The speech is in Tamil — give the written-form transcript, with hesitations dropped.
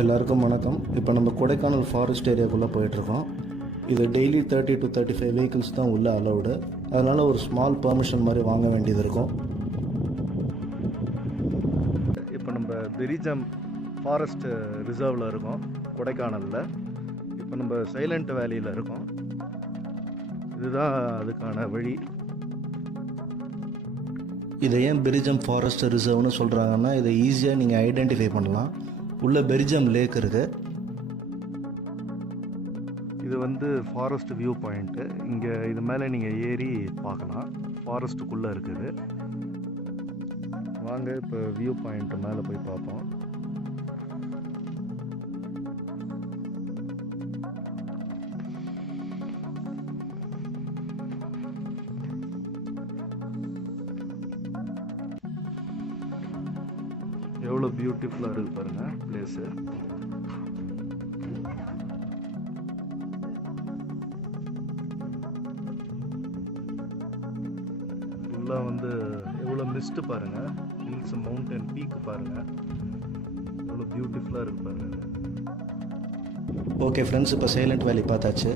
எல்லாருக்கும் வணக்கம். இப்போ நம்ம கொடைக்கானல் ஃபாரஸ்ட் ஏரியாக்குள்ளே போயிட்டுருக்கோம். இது டெய்லி 30 to 35 வெஹிக்கிள்ஸ் தான் உள்ளே அலௌடு. அதனால் ஒரு ஸ்மால் பெர்மிஷன் மாதிரி வாங்க வேண்டியது இருக்கும். இப்போ நம்ம பெரிஜம் ஃபாரஸ்ட் ரிசர்வில் இருக்கோம் கொடைக்கானலில். இப்போ நம்ம சைலண்ட் வேலியில் இருக்கோம். இதுதான் அதுக்கான வழி. இதை ஏன் பெரிஜம் ஃபாரஸ்ட் ரிசர்வ்னு சொல்கிறாங்கன்னா, இதை ஈஸியாக நீங்கள் ஐடென்டிஃபை பண்ணலாம். உள்ள பெரிஜம் லேக் இருக்குது. இது வந்து ஃபாரஸ்ட் வியூ பாயிண்ட்டு. இங்கே இது மேலே நீங்கள் ஏறி பார்க்கலாம். ஃபாரஸ்ட்டுக்குள்ளே இருக்குது. வாங்க இப்போ வியூ பாயிண்ட்டு மேலே போய் பார்ப்போம். எவ்வளோ பியூட்டிஃபுல்லாக இருக்குது பாருங்கள் பிளேஸு. ஃபுல்லாக வந்து எவ்வளோ மிஸ்ட்டு பாருங்கள். ஹில்ஸ், மவுண்டன் பீக்கு பாருங்கள், எவ்வளோ பியூட்டிஃபுல்லாக இருக்குது பாருங்கள். ஓகே ஃப்ரெண்ட்ஸ், இப்போ சைலண்ட் வேலி பார்த்தாச்சு.